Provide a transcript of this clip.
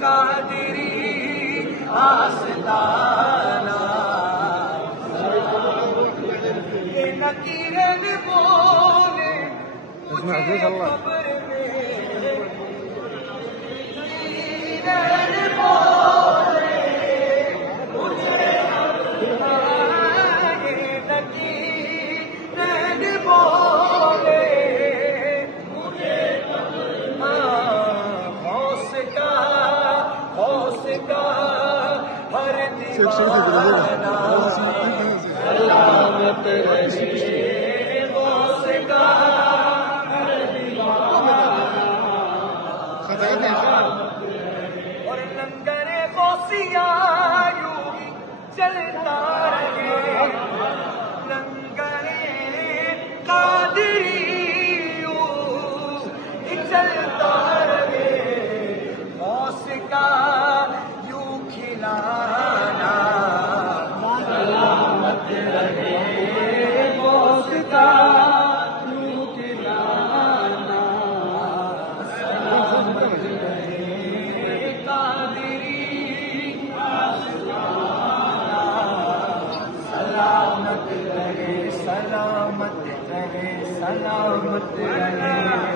قادری آستانہ یہ نکیرن بولے مجھے قبر میں نکیرن بولے مجھے نکیرن بولے ہر دیوانہ سلامت رہے غوث کا ہر دیوانہ اور لنگر غوثیہ یوں ہی چلتا رہے لنگر قادری یوں ہی چلتا رہے غوث کا یوں کھلانا سلامت رہے غوث کا یوں کھلانا سلامت رہے قادری آستانہ سلامت رہے سلامت رہے سلامت رہے